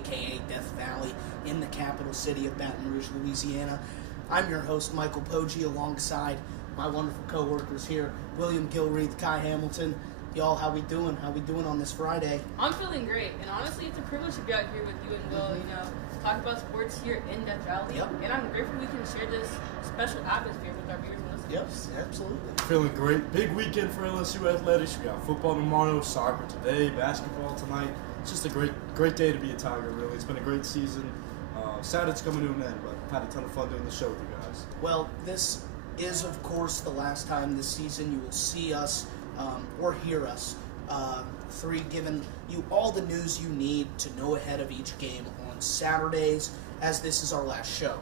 a.k.a. Death Valley, in the capital city of Baton Rouge, Louisiana. I'm your host, Michael Poggi, alongside my wonderful co-workers here, William Gilreath, Kai Hamilton. Y'all, how we doing? How we doing on this Friday? I'm feeling great, and honestly, it's a privilege to be out here with you and Will, talk about sports here in Death Valley. Yep. And I'm grateful we can share this special atmosphere with our viewers and listeners. Yep, absolutely. Feeling great. Big weekend for LSU athletics. We got football tomorrow, soccer today, basketball tonight. It's just a great day to be a Tiger, really. It's been a great season. Sad it's coming to an end, but I've had a ton of fun doing the show with you guys. Well, this is, of course, the last time this season you will see us or hear us. Three, giving you all the news you need to know ahead of each game on Saturdays, as this is our last show.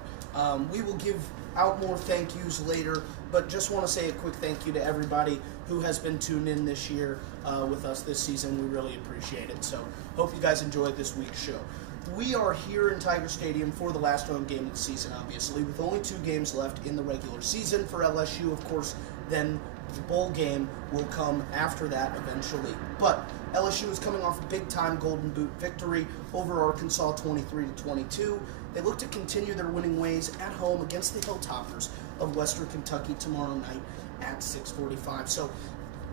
We will give out more thank yous later, but just want to say a quick thank you to everybody who has been tuned in this year with us this season. We really appreciate it. So hope you guys enjoyed this week's show. We are here in Tiger Stadium for the last home game of the season, obviously, with only 2 games left in the regular season for LSU. Of course, then the bowl game will come after that eventually. But LSU is coming off a big-time Golden Boot victory over Arkansas 23-22. They look to continue their winning ways at home against the Hilltoppers of Western Kentucky tomorrow night at 6:45. So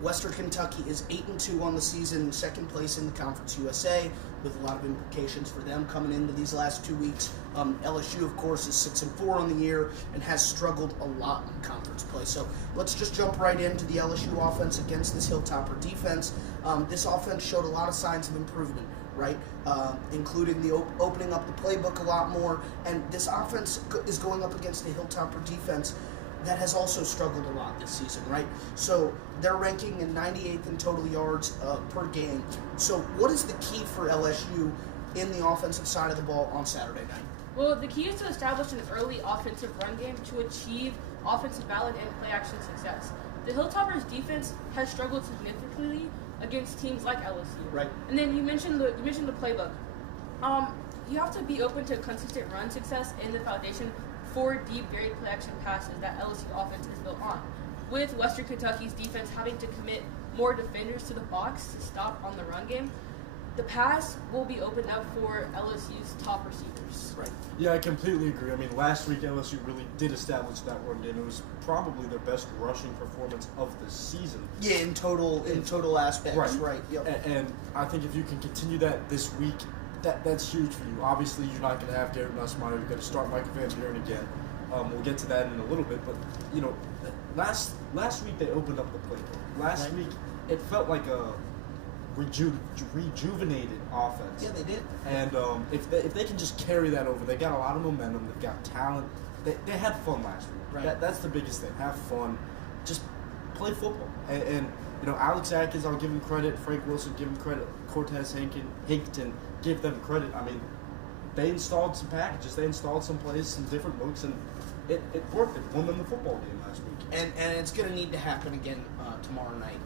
Western Kentucky is 8-2 on the season, second place in the Conference USA, with a lot of implications for them coming into these last 2 weeks. LSU, of course, is 6-4 on the year and has struggled a lot in conference play. So let's just jump right into the LSU offense against this Hilltopper defense. This offense showed a lot of signs of improvement, right? Including the opening up the playbook a lot more. And this offense is going up against a Hilltopper defense that has also struggled a lot this season, right? So they're ranking in 98th in total yards per game. So what is the key for LSU in the offensive side of the ball on Saturday night? Well, the key is to establish an early offensive run game to achieve offensive balance and play-action success. The Hilltoppers' defense has struggled significantly against teams like LSU. Right. And then you mentioned the playbook. You have to be open to consistent run success in the foundation for deep, very play-action passes that LSU offense is built on. With Western Kentucky's defense having to commit more defenders to the box to stop on the run game, the pass will be opened up for LSU's top receivers. Right. Yeah, I completely agree. I mean, last week LSU really did establish that run game. It was probably their best rushing performance of the season. Yeah, in total aspects, right. Yep. And I think if you can continue that this week, that's huge for you. Obviously, you're not going to have Garrett Nussmeier. You've got to start Michael Van Buren again. We'll get to that in a little bit. But, last week they opened up the playbook. Last week it felt like a rejuvenated offense. Yeah, they did. And if they can just carry that over, they got a lot of momentum. They've got talent. They had fun last week. Right. That's the biggest thing. Have fun. Just play football. And Alex Atkins, I'll give him credit. Frank Wilson, give him credit. Cortez Hankton, give them credit. I mean, they installed some packages. They installed some plays, some different looks, and it worked. It won them the football game last week. And it's going to need to happen again tomorrow night.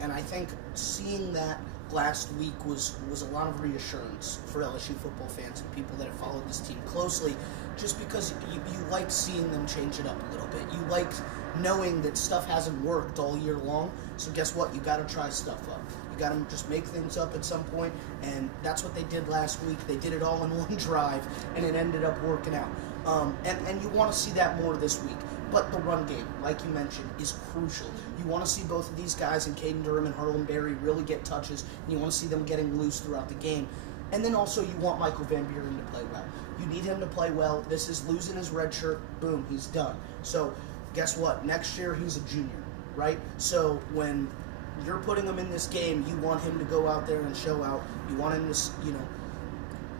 And I think seeing that last week was a lot of reassurance for LSU football fans and people that have followed this team closely, just because you like seeing them change it up a little bit. You like knowing that stuff hasn't worked all year long, so guess what? You got to try stuff up. You got to just make things up at some point, and that's what they did last week. They did it all in one drive, and it ended up working out. And you want to see that more this week. But the run game, like you mentioned, is crucial. You want to see both of these guys, in Caden Durham and Harlan Berry, really get touches, and you want to see them getting loose throughout the game. And then also you want Michael Van Buren to play well. You need him to play well. This is losing his red shirt. Boom, he's done. So guess what? Next year he's a junior, right? So when you're putting him in this game, you want him to go out there and show out. You want him to,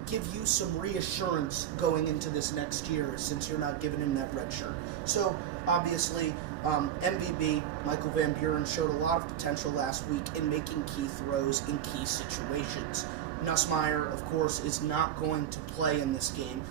give you some reassurance going into this next year, since you're not giving him that red shirt. So obviously, MVP Michael Van Buren showed a lot of potential last week in making key throws in key situations. Nussmeier, of course, is not going to play in this game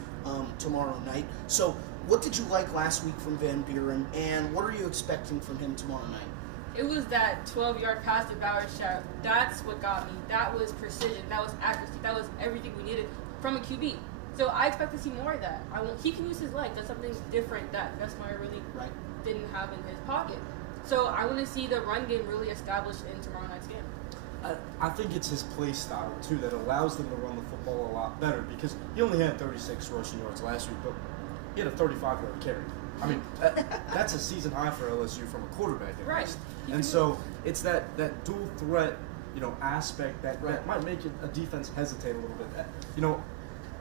tomorrow night. So what did you like last week from Van Buren, and what are you expecting from him tomorrow night? It was that 12-yard pass to Bowershot. That's what got me. That was precision. That was accuracy. That was everything we needed from a QB. So I expect to see more of that. He can use his legs. That's something different that Nussmeier really didn't have in his pocket. So I want to see the run game really established in tomorrow night's game. I think it's his play style, too, that allows them to run the football a lot better because he only had 36 rushing yards last week, but he had a 35-yard carry. I mean, that's a season high for LSU from a quarterback at least. And so it's that dual threat, aspect that might make a defense hesitate a little bit.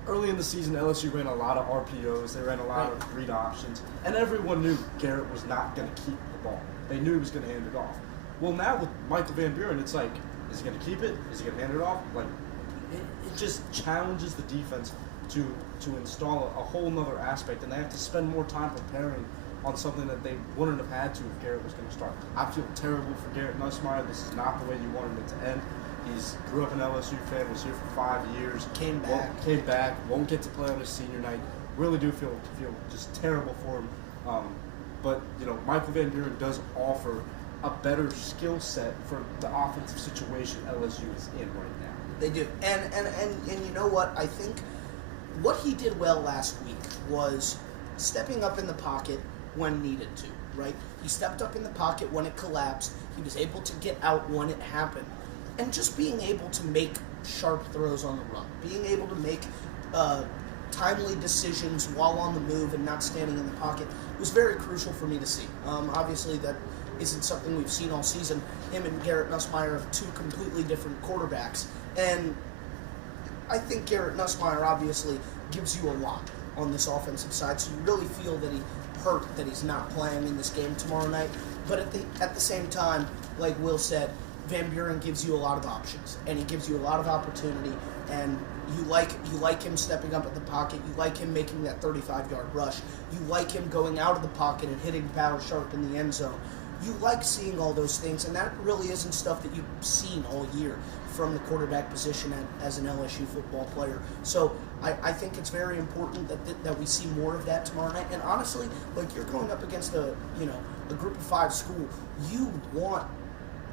Early in the season, LSU ran a lot of RPOs. They ran a lot of read options. And everyone knew Garrett was not going to keep the ball. They knew he was going to hand it off. Well, now with Michael Van Buren, it's like, is he going to keep it? Is he going to hand it off? Like, it just challenges the defense to install a whole nother aspect, and they have to spend more time preparing on something that they wouldn't have had to if Garrett was going to start. I feel terrible for Garrett Nussmeier. This is not the way you wanted it to end. He's grew up an LSU fan, was here for 5 years. Came back, won't get to play on his senior night. Really do feel just terrible for him. But Michael Van Buren does offer a better skill set for the offensive situation LSU is in right now. They do. And you know what? I think what he did well last week was stepping up in the pocket when needed to, right? He stepped up in the pocket when it collapsed. He was able to get out when it happened. And just being able to make sharp throws on the run, being able to make timely decisions while on the move and not standing in the pocket was very crucial for me to see. Obviously, that isn't something we've seen all season. Him and Garrett Nussmeier are two completely different quarterbacks. And I think Garrett Nussmeier obviously gives you a lot on this offensive side, so you really feel that he hurt that he's not playing in this game tomorrow night. But at the same time, like Will said, Van Buren gives you a lot of options, and he gives you a lot of opportunity, and you like him stepping up at the pocket. You like him making that 35-yard rush. You like him going out of the pocket and hitting power sharp in the end zone. You like seeing all those things, and that really isn't stuff that you've seen all year from the quarterback position as an LSU football player. So I think it's very important that we see more of that tomorrow night. And honestly, like, you're going up against a group of 5 school, you want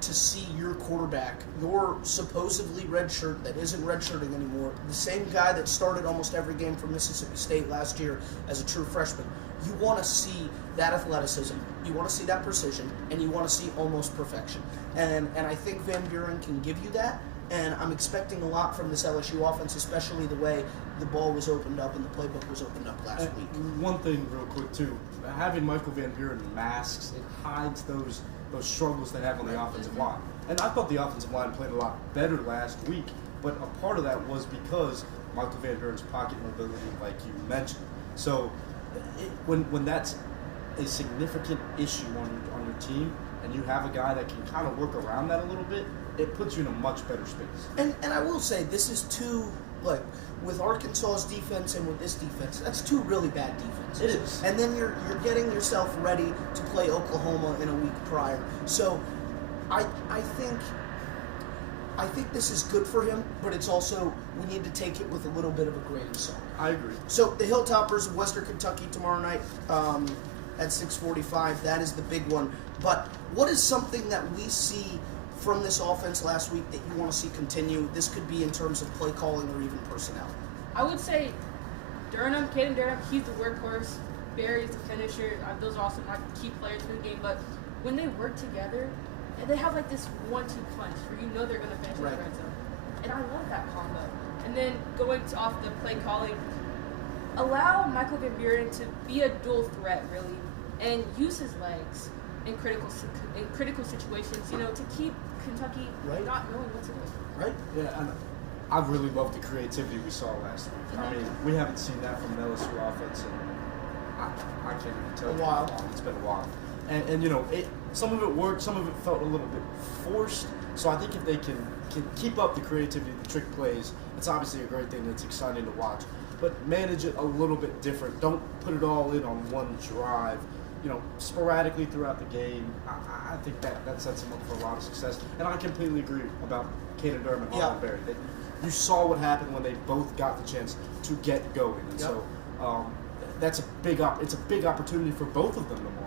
to see your quarterback, your supposedly redshirt that isn't redshirting anymore, the same guy that started almost every game for Mississippi State last year as a true freshman. You want to see that athleticism, you want to see that precision, and you want to see almost perfection. And I think Van Buren can give you that, and I'm expecting a lot from this LSU offense, especially the way the ball was opened up and the playbook was opened up last week. One thing real quick, too. Having Michael Van Buren masks, it hides those struggles they have on the offensive line. And I thought the offensive line played a lot better last week, but a part of that was because Michael Van Buren's pocket mobility, like you mentioned. So when that's a significant issue on your team, and you have a guy that can kind of work around that a little bit, it puts you in a much better space. And I will say, this is two, like, with Arkansas's defense and with this defense, that's two really bad defenses. It is. And then you're getting yourself ready to play Oklahoma in a week prior. So I think this is good for him, but it's also, we need to take it with a little bit of a grain of salt. I agree. So the Hilltoppers of Western Kentucky tomorrow night at 6:45. That is the big one. But what is something that we see from this offense last week that you want to see continue? This could be in terms of play calling or even personnel. I would say Caden Durham, he's the workhorse. Barry's the finisher. Those are also my key players in the game. But when they work together, they have like this 1-2 punch where you know they're going to finish in the red zone. And I love that combo. And then going off the play calling, allow Michael Van Buren to be a dual threat, really, and use his legs in critical situations, to keep Kentucky not knowing what to do. Right? Yeah, and I really loved the creativity we saw last week. I mean, we haven't seen that from the LSU offense in, I can't even tell you how long. It's been a while. And some of it worked, some of it felt a little bit forced. So I think if they can keep up the creativity, the trick plays, it's obviously a great thing. It's exciting to watch. But manage it a little bit different. Don't put it all in on one drive. Sporadically throughout the game. I think that sets them up for a lot of success. And I completely agree about Caden Durham and Harlan Berry. You saw what happened when they both got the chance to get going. And so it's a big opportunity for both of them tomorrow.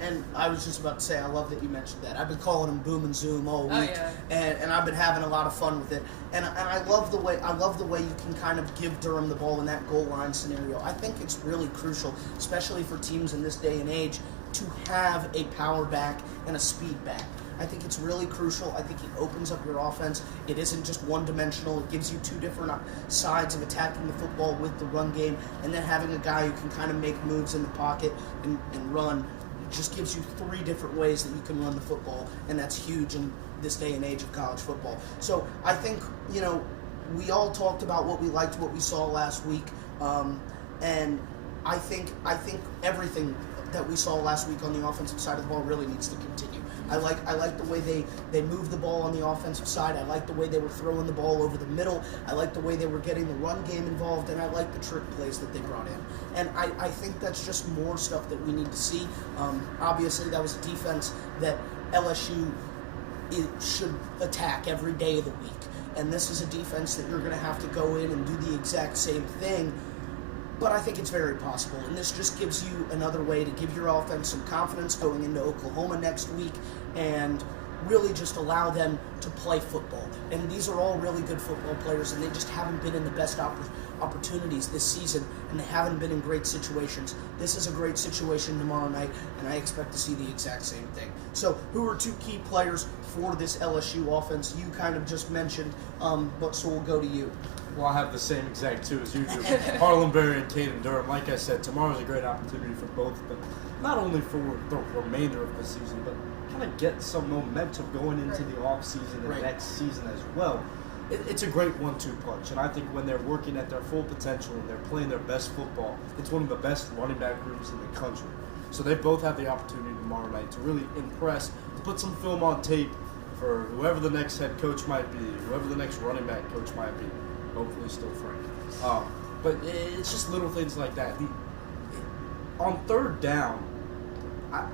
And I was just about to say, I love that you mentioned that. I've been calling him Boom and Zoom all week, and I've been having a lot of fun with it. And I love the way you can kind of give Durham the ball in that goal line scenario. I think it's really crucial, especially for teams in this day and age, to have a power back and a speed back. I think it's really crucial. I think he opens up your offense. It isn't just one-dimensional. It gives you two different sides of attacking the football with the run game, and then having a guy who can kind of make moves in the pocket and run. It just gives you three different ways that you can run the football, and that's huge in this day and age of college football. So I think, we all talked about what we liked, what we saw last week, and I think everything that we saw last week on the offensive side of the ball really needs to continue. I like the way they moved the ball on the offensive side. I like the way they were throwing the ball over the middle. I like the way they were getting the run game involved, and I like the trick plays that they brought in. And I think that's just more stuff that we need to see. Obviously, that was a defense that LSU should attack every day of the week. And this is a defense that you're going to have to go in and do the exact same thing. But I think it's very possible. And this just gives you another way to give your offense some confidence going into Oklahoma next week and really just allow them to play football. And these are all really good football players, and they just haven't been in the best opportunities this season, and they haven't been in great situations. This is a great situation tomorrow night, and I expect to see the exact same thing. So who are two key players for this LSU offense? You kind of just mentioned, but so we'll go to you. Well, I have the same exact two as you do. Harlem Berry and Caden Durham. Like I said, tomorrow's a great opportunity for both of them, not only for the remainder of the season, but kind of get some momentum going into the offseason and next season as well. It's a great 1-2 punch, and I think when they're working at their full potential and they're playing their best football, it's one of the best running back groups in the country. So they both have the opportunity tomorrow night to really impress, to put some film on tape for whoever the next head coach might be, whoever the next running back coach might be. Hopefully still Frank. But it's just little things like that. On third down, I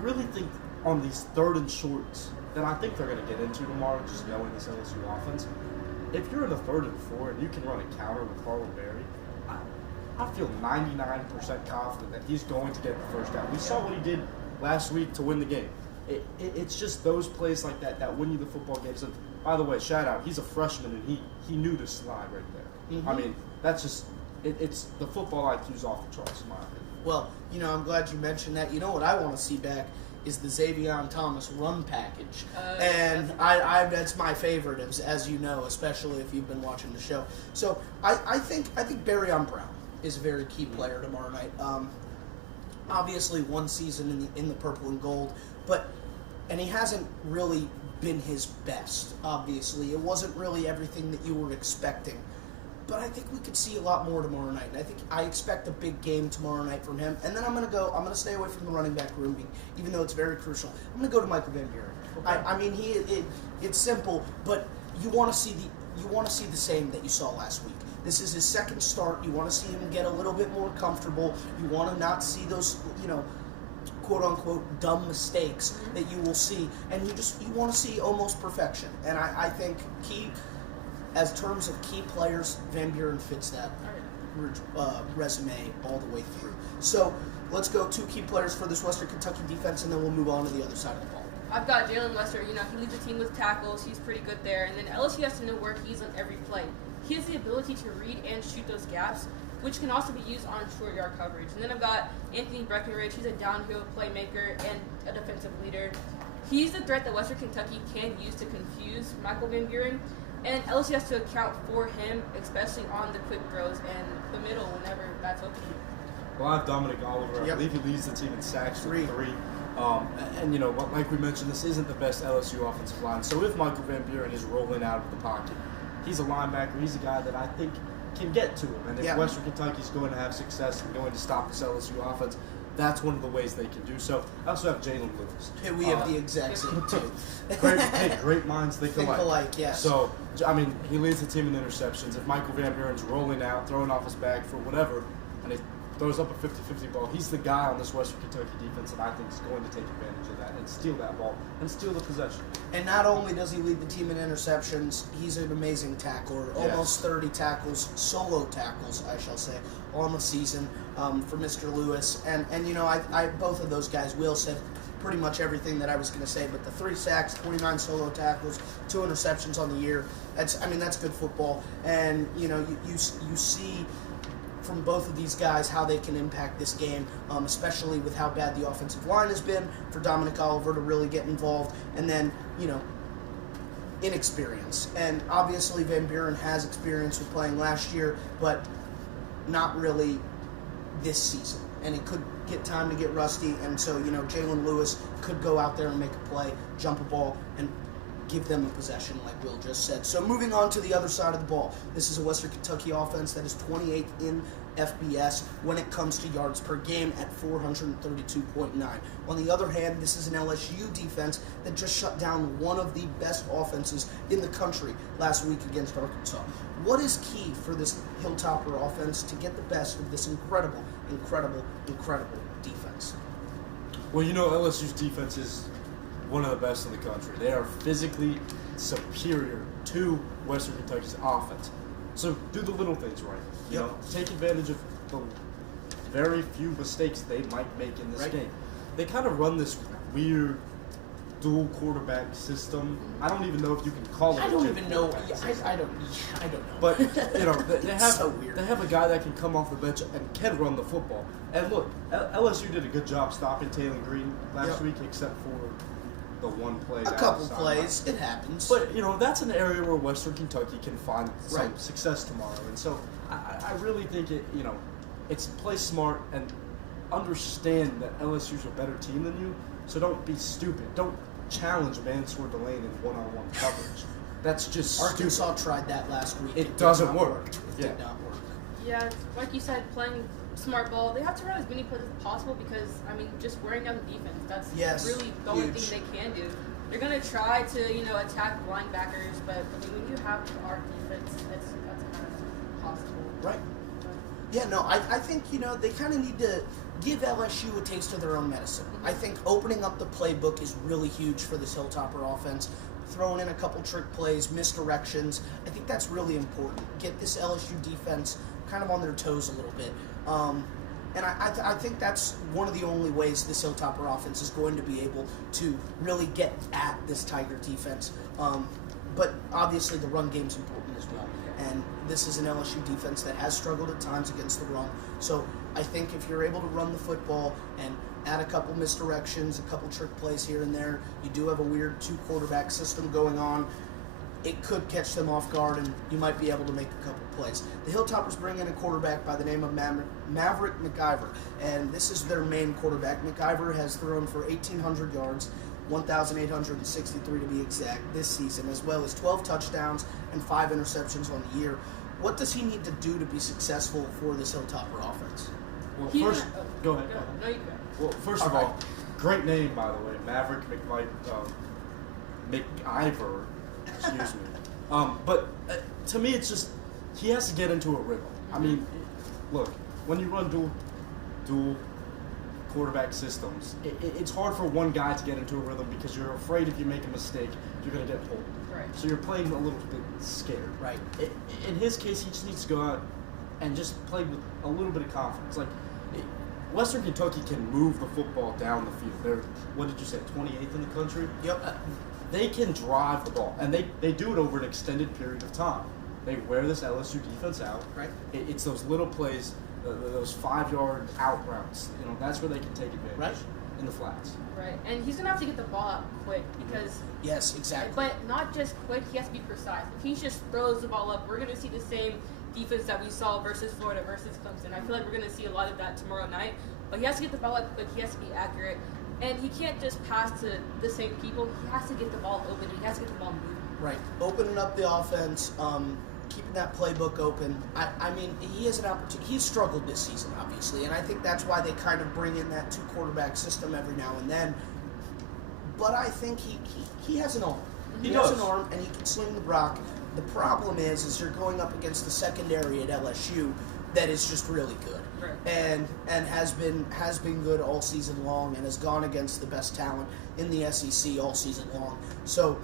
really think on these third and shorts that I think they're going to get into tomorrow, just knowing this LSU offense, if you're in a 3rd and 4 and you can run a counter with Harlem Berry, I feel 99% confident that he's going to get the first down. We saw what he did last week to win the game. It's just those plays like that win you the football games. And by the way, shout out, he's a freshman and he knew to slide right there. Mm-hmm. I mean, that's just it's the football IQ's off the charts in my opinion. Well, I'm glad you mentioned that. You know what I want to see back is the Xavier Thomas run package, and I that's my favorite, as you know, especially if you've been watching the show. So I think Barryon Brown is a very key player tomorrow night. Obviously, one season in the purple and gold, and he hasn't really been his best. Obviously, it wasn't really everything that you were expecting. But I think we could see a lot more tomorrow night. And I expect a big game tomorrow night from him. And then I'm going to stay away from the running back room, even though it's very crucial. I'm going to go to Michael Van Buren. Okay. I mean, it's simple, but you want to see the same that you saw last week. This is his second start. You want to see him get a little bit more comfortable. You want to not see those, quote-unquote dumb mistakes that you will see. And you want to see almost perfection. And I think as terms of key players, Van Buren fits that resume all the way through. So let's go 2 key players for this Western Kentucky defense, and then we'll move on to the other side of the ball. I've got Jalen Lester. He leads the team with tackles. He's pretty good there. And then LSU has to know where he's on every play. He has the ability to read and shoot those gaps, which can also be used on short yard coverage. And then I've got Anthony Breckenridge. He's a downhill playmaker and a defensive leader. He's the threat that Western Kentucky can use to confuse Michael Van Buren. And LSU has to account for him, especially on the quick throws and the middle whenever that's open. Well, I have Dominic Oliver. I believe he leads the team in sacks with 3. And like we mentioned, this isn't the best LSU offensive line. So if Michael Van Buren is rolling out of the pocket, he's a linebacker. He's a guy that I think can get to him. And if Western Kentucky's going to have success and going to stop this LSU offense, that's one of the ways they can do so. I also have Jalen Lewis. Hey, we have the exact same too. Great minds think alike. Think alike, yes. So, I mean, he leads the team in interceptions. If Michael Van Buren's rolling out, throwing off his back for whatever, and he throws up a 50-50 ball, he's the guy on this Western Kentucky defense that I think is going to take advantage of that and steal that ball and steal the possession. And not only does he lead the team in interceptions, he's an amazing tackler. Almost 30 tackles, solo tackles, I shall say, on the season for Mr. Lewis. And I both of those guys, Will said pretty much everything that I was going to say, but the 3 sacks, 29 solo tackles, 2 interceptions on the year, that's good football. And, you see from both of these guys how they can impact this game, especially with how bad the offensive line has been, for Dominic Oliver to really get involved, and then, inexperience. And obviously Van Buren has experience with playing last year, but not really this season. And it could get time to get rusty, and so, Jalen Lewis could go out there and make a play, jump a ball, and give them a possession, like Will just said. So moving on to the other side of the ball, this is a Western Kentucky offense that is 28th in FBS when it comes to yards per game at 432.9. On the other hand, this is an LSU defense that just shut down one of the best offenses in the country last week against Arkansas. What is key for this Hilltopper offense to get the best of this incredible defense? Well, LSU's defense is one of the best in the country. They are physically superior to Western Kentucky's offense. So do the little things right. Take advantage of the very few mistakes they might make in this game. They kind of run this weird dual quarterback system. I don't even know if you can call it. I don't even know. I don't know. But they have so weird. They have a guy that can come off the bench and can run the football. And look, LSU did a good job stopping Taylor Green last week, except for the one play. A couple plays, it happens. But that's an area where Western Kentucky can find some success tomorrow. And so I really think it's play smart and understand that LSU's a better team than you. So don't be stupid. Don't challenge Mansour Delane in one-on-one coverage. That's just Arkansas stupid. tried that last week. It doesn't work. It did not work. Yeah, like you said, playing smart ball. They have to run as many plays as possible because, just wearing down the defense. That's really the only thing they can do. They're going to try to, attack linebackers, but when you have our defense, that's kind of possible. Right. Yeah, no, I think, they kind of need to give LSU a taste of their own medicine. I think opening up the playbook is really huge for this Hilltopper offense. Throwing in a couple trick plays, misdirections, I think that's really important. Get this LSU defense kind of on their toes a little bit. And I think that's one of the only ways this Hilltopper offense is going to be able to really get at this Tiger defense. But obviously the run game's important as well. And this is an LSU defense that has struggled at times against the run. So I think if you're able to run the football and add a couple misdirections, a couple trick plays here and there, you do have a weird two-quarterback system going on, it could catch them off guard, and you might be able to make a couple plays. The Hilltoppers bring in a quarterback by the name of Maverick McIver, and this is their main quarterback. McIver has thrown for 1,800 yards, 1,863 to be exact, this season, as well as 12 touchdowns and 5 interceptions on the year. What does he need to do to be successful for this Hilltopper offense? Well, first, go ahead. No, you go. Well, first of all, great name, by the way, Maverick McIver. Excuse me. But to me, it's just he has to get into a rhythm. Look, when you run dual quarterback systems, it's hard for one guy to get into a rhythm because you're afraid if you make a mistake, you're going to get pulled. Right. So you're playing a little bit scared. Right. In his case, he just needs to go out and just play with a little bit of confidence. Like, Western Kentucky can move the football down the field. They're, what did you say, 28th in the country? Yep. They can drive the ball, and they do it over an extended period of time. They wear this LSU defense out. Right. It's those little plays, those 5-yard out routes. That's where they can take advantage in the flats. Right, and he's going to have to get the ball out quick because... Yes, exactly. But not just quick, he has to be precise. If he just throws the ball up, we're going to see the same defense that we saw versus Florida versus Clemson. I feel like we're going to see a lot of that tomorrow night. But he has to get the ball up quick, he has to be accurate. And he can't just pass to the same people. He has to get the ball open. He has to get the ball moving. Right. Opening up the offense, keeping that playbook open. He has an opportunity. He's struggled this season, obviously, and I think that's why they kind of bring in that two-quarterback system every now and then. But I think he has an arm. He has an arm, and he can sling the rock. The problem is you're going up against the secondary at LSU that is just really good. And has been good all season long and has gone against the best talent in the SEC all season long. So,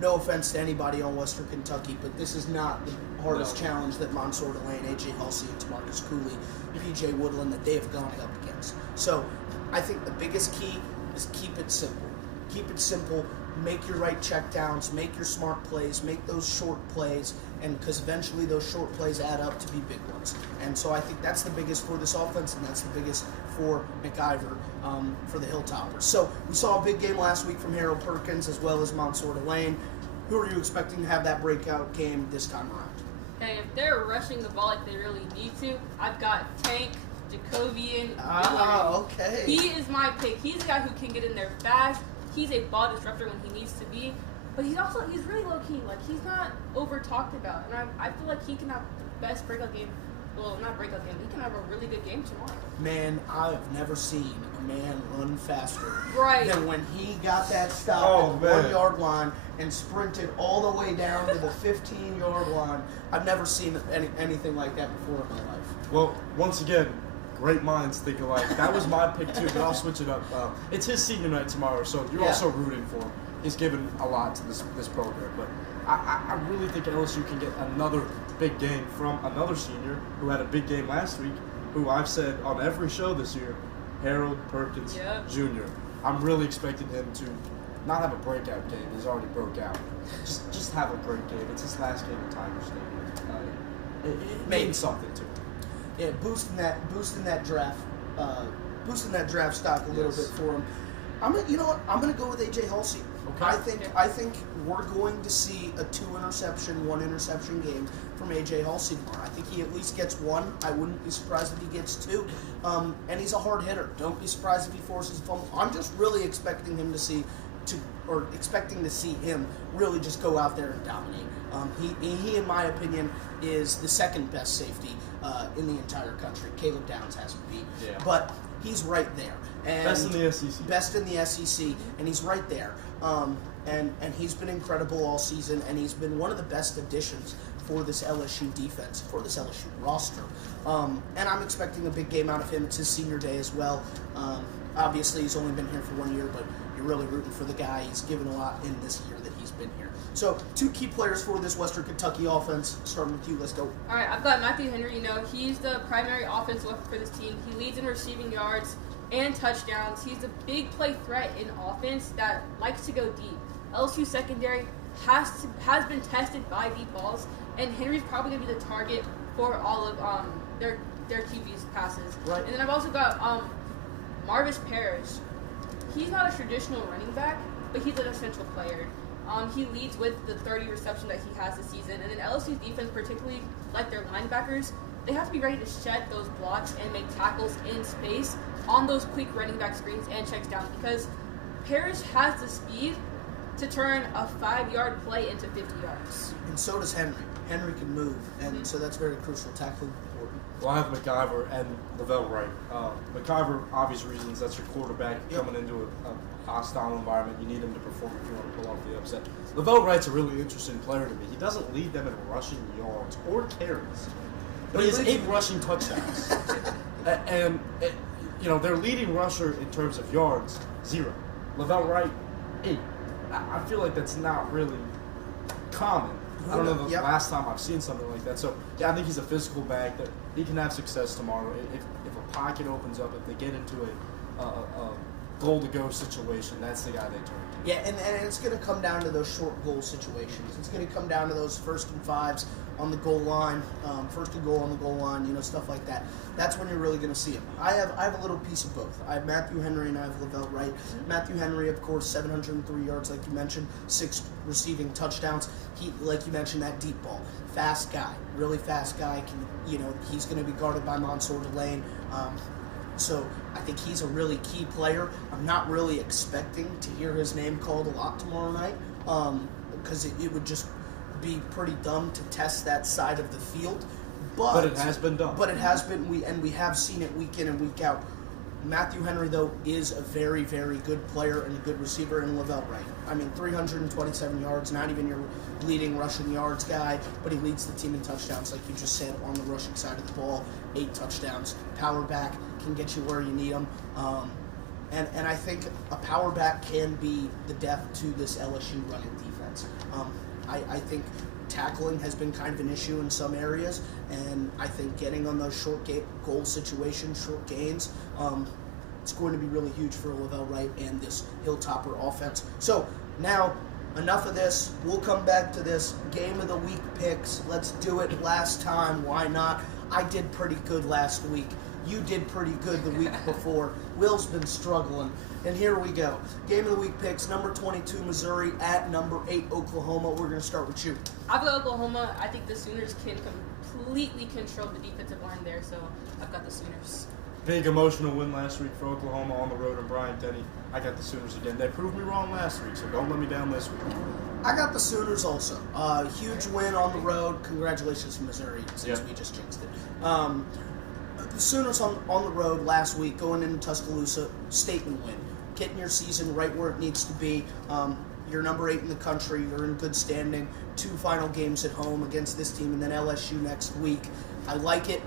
no offense to anybody on Western Kentucky, but this is not the hardest challenge that Mansour Delane, A.J. Halsey, and Tamarcus Cooley, P.J. Woodland, that they have gone up against. So, I think the biggest key is keep it simple. Keep it simple. Make your right checkdowns. Make your smart plays. Make those short plays. and because eventually those short plays add up to be big ones. And so I think that's the biggest for this offense, and that's the biggest for McIver for the Hilltoppers. So we saw a big game last week from Harold Perkins as well as Mansour Delane. Who are you expecting to have that breakout game this time around? Hey, if they're rushing the ball like they really need to, I've got Tank, Jacobian, okay. He is my pick. He's a guy who can get in there fast. He's a ball disruptor when he needs to be. But he's really low-key. Like, he's not over-talked about. And I feel like he can have the best breakout game. Well, not breakout game. He can have a really good game tomorrow. Man, I've never seen a man run faster than when he got that stop at the 1 yard line and sprinted all the way down to the 15-yard line. I've never seen anything like that before in my life. Well, once again, great minds think alike. That was my pick too, but I'll switch it up. It's his senior night tomorrow, so you're also rooting for him. He's given a lot to this program, but I really think LSU can get another big game from another senior who had a big game last week, who I've said on every show this year, Harold Perkins Jr. I'm really expecting him to not have a breakout game. He's already broke out. Just have a great game. It's his last game in Tiger Stadium. It means something to him. Yeah, boosting that draft stock a little bit for him. I'm gonna go with AJ Halsey. Okay. I think we're going to see a 2-interception, 1-interception game from AJ Halsey tomorrow. I think he at least gets one. I wouldn't be surprised if he gets two. And he's a hard hitter. Don't be surprised if he forces a fumble. I'm just really expecting to see him really just go out there and dominate. He, in my opinion, is the second best safety in the entire country. Caleb Downs has to be, but he's right there. And best in the SEC. Best in the SEC, and he's right there. And he's been incredible all season, and he's been one of the best additions for this LSU defense, for this LSU roster. And I'm expecting a big game out of him. It's his senior day as well. Obviously, he's only been here for 1 year, but you're really rooting for the guy. He's given a lot in this year that he's been here. So, two key players for this Western Kentucky offense. Starting with you, let's go. All right, I've got Matthew Henry. He's the primary offensive weapon for this team. He leads in receiving yards and touchdowns. He's a big play threat in offense that likes to go deep. LSU secondary has been tested by deep balls, and Henry's probably going to be the target for all of their QB's passes. Right. And then I've also got Marvis Parrish. He's not a traditional running back, but he's an essential player. He leads with the 30 reception that he has this season. And then LSU's defense, particularly like their linebackers, they have to be ready to shed those blocks and make tackles in space on those quick running back screens and checks down, because Parrish has the speed to turn a 5-yard play into 50 yards. And so does Henry. Henry can move, and so that's very crucial. Tackling important. Well, I have McIver and Lavelle Wright. McIver, obvious reasons, that's your quarterback coming into a hostile environment. You need him to perform if you want to pull off the upset. Lavelle Wright's a really interesting player to me. He doesn't lead them in rushing yards or carries, but he has 8 rushing touchdowns. And their leading rusher in terms of yards, 0. Lavelle Wright, 8. I feel like that's not really common. I don't know the last time I've seen something like that. So, I think he's a physical back that he can have success tomorrow. If a pocket opens up, if they get into a goal-to-go situation, that's the guy they turn to. Yeah, and it's going to come down to those short goal situations. It's going to come down to those 1st and 5s on the goal line, 1st and goal on the goal line, stuff like that. That's when you're really going to see him. I have a little piece of both. I have Matthew Henry and I have Lavelle Wright. Matthew Henry, of course, 703 yards, like you mentioned, 6 receiving touchdowns. He, like you mentioned, that deep ball. Fast guy, really fast guy. He's going to be guarded by Mansour Delane. So I think he's a really key player. I'm not really expecting to hear his name called a lot tomorrow night, because it would just be pretty dumb to test that side of the field. But it has been done. But it has been, we have seen it week in and week out. Matthew Henry, though, is a very, very good player and a good receiver, and Lavelle Wright. I mean, 327 yards, not even your leading rushing yards guy, but he leads the team in touchdowns, like you just said, on the rushing side of the ball. 8 touchdowns. Power back, can get you where you need them. And I think a power back can be the death to this LSU running defense. I think tackling has been kind of an issue in some areas, and I think getting on those short goal situations, short gains, it's going to be really huge for Lavelle Wright and this Hilltopper offense. So now enough of this. We'll come back to this. Game of the week picks. Let's do it last time. Why not? I did pretty good last week. You did pretty good the week before. Will's been struggling. And here we go. Game of the week picks. Number 22, Missouri at number 8, Oklahoma. We're going to start with you. I've got Oklahoma. I think the Sooners can completely control the defensive line there, so I've got the Sooners. Big emotional win last week for Oklahoma on the road in Bryant-Denny. I got the Sooners again. They proved me wrong last week, so don't let me down this week. I got the Sooners also. Huge win on the road. Congratulations to Missouri, since we just jinxed it. The Sooners on the road last week, going into Tuscaloosa, statement win. Getting your season right where it needs to be. You're number 8 in the country. You're in good standing. 2 final games at home against this team, and then LSU next week. I like it.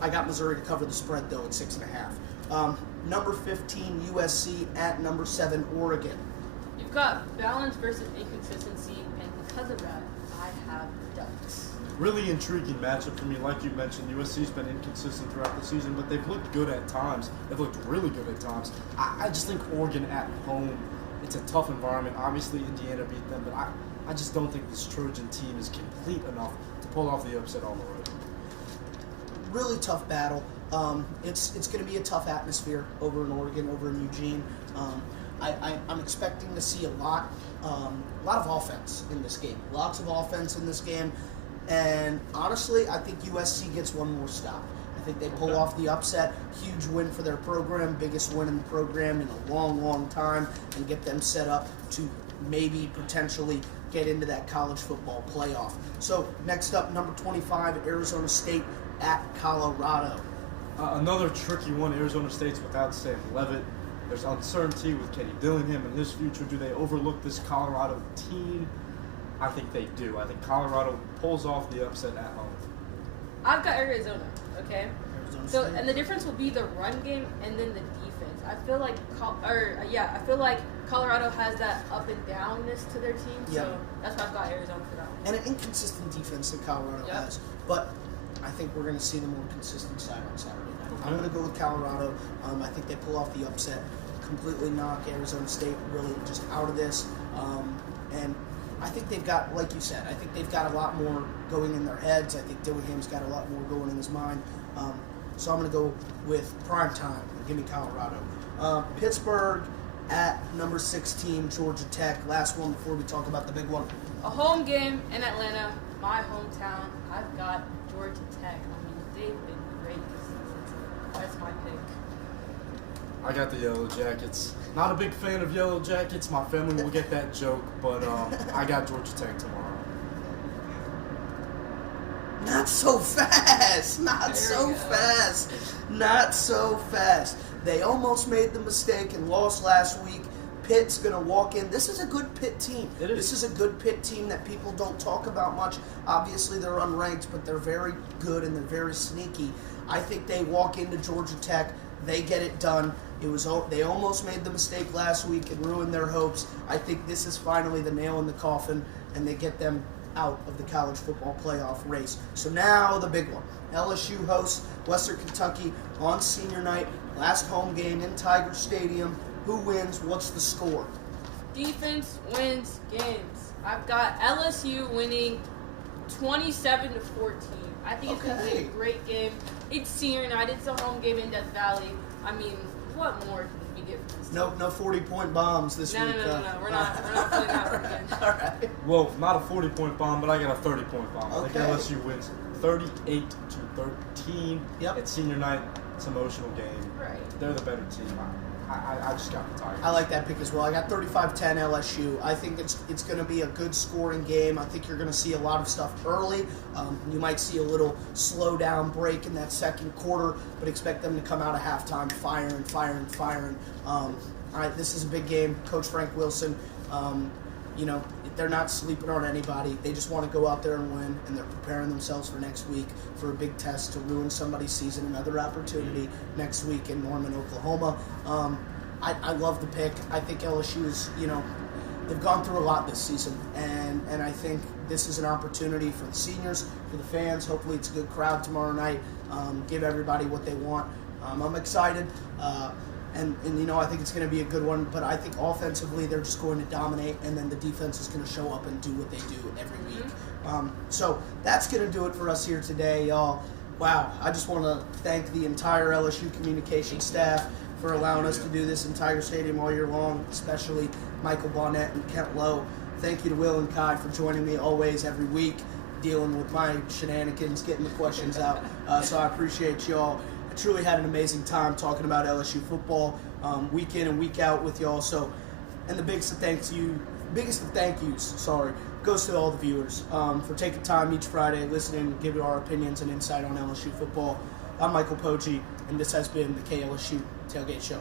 I got Missouri to cover the spread, though, at 6.5. Number 15, USC at number 7, Oregon. You've got balance versus inconsistency, and because of that, I have the Ducks. Really intriguing matchup for me. Like you mentioned, USC's been inconsistent throughout the season, but they've looked good at times. They've looked really good at times. I just think Oregon at home, it's a tough environment. Obviously, Indiana beat them, but I just don't think this Trojan team is complete enough to pull off the upset on the road. Really tough battle. It's going to be a tough atmosphere over in Oregon, over in Eugene. I'm expecting to see a lot of offense in this game. Lots of offense in this game. And honestly, I think USC gets one more stop. I think they pull off the upset. Huge win for their program. Biggest win in the program in a long, long time. And get them set up to maybe potentially get into that college football playoff. So next up, number 25, Arizona State at Colorado. Another tricky one. Arizona State's without Sam Levitt. There's uncertainty with Kenny Dillingham and his future. Do they overlook this Colorado team? I think they do. I think Colorado pulls off the upset at home. I've got Arizona, okay? Arizona So, State. and the difference will be the run game and then the defense. I feel like, I feel like Colorado has that up and downness to their team, so Yeah. that's why I've got Arizona for that one. And an inconsistent defense that Colorado Yeah. has. But I think we're going to see the more consistent side on Saturday night. I'm going to go with Colorado. I think they pull off the upset, completely knock Arizona State really just out of this. And I think they've got, like you said, I think they've got a lot more going in their heads. I think Dillingham's got a lot more going in his mind. So I'm going to go with prime time. Give me Colorado. Pittsburgh at number 16, Georgia Tech. Last one before we talk about the big one. A home game in Atlanta, my hometown. I've got Georgia Tech. I mean, they've been great this season. That's my pick. I got the Yellow Jackets. Not a big fan of Yellow Jackets. My family will get that joke, but I got Georgia Tech tomorrow. Not so fast. Not There so we go. fast. Not so fast. They almost made the mistake and lost last week. Pitt's going to walk in. This is a good Pitt team. It is. This is a good Pitt team that people don't talk about much. Obviously, they're unranked, but they're very good and they're very sneaky. I think they walk into Georgia Tech. They get it done. They almost made the mistake last week and ruined their hopes. I think this is finally the nail in the coffin, and they get them out of the college football playoff race. So now the big one. LSU hosts Western Kentucky on senior night. Last home game in Tiger Stadium. Who wins? What's the score? Defense wins games. I've got LSU winning 27-14. I think it's going to be Okay. a great game. It's senior night. It's a home game in Death Valley. I mean, what more can we get from this team? No 40-point bombs this No, week. no. We're not playing that one again. All right. Well, not a 40-point bomb, but I got a 30-point bomb. I think Okay. LSU wins 38-13. Yep. It's senior night. It's an emotional game. Right. They're the better team. I just got the Tigers. I like that pick as well. I got 35-10 LSU. I think it's going to be a good scoring game. I think you're going to see a lot of stuff early. You might see a little slow down break in that second quarter, but expect them to come out of halftime firing. All right, this is a big game. Coach Frank Wilson, they're not sleeping on anybody. They just want to go out there and win, and they're preparing themselves for next week for a big test to ruin somebody's season. Another opportunity next week in Norman, Oklahoma. I love the pick. I think LSU is, they've gone through a lot this season, and I think this is an opportunity for the seniors, for the fans. Hopefully it's a good crowd tomorrow night. Give everybody what they want. I'm excited. And I think it's going to be a good one. But I think offensively they're just going to dominate, and then the defense is going to show up and do what they do every week. So that's going to do it for us here today, y'all. Wow, I just want to thank the entire LSU communication staff for allowing us to do this entire stadium all year long, especially Michael Bonnet and Kent Lowe. Thank you to Will and Kai for joining me always every week, dealing with my shenanigans, getting the questions out. So I appreciate y'all. I truly had an amazing time talking about LSU football week in and week out with y'all. So, and the biggest of thank yous, goes to all the viewers for taking time each Friday, listening, giving our opinions and insight on LSU football. I'm Michael Poggi, and this has been the KLSU Tailgate Show.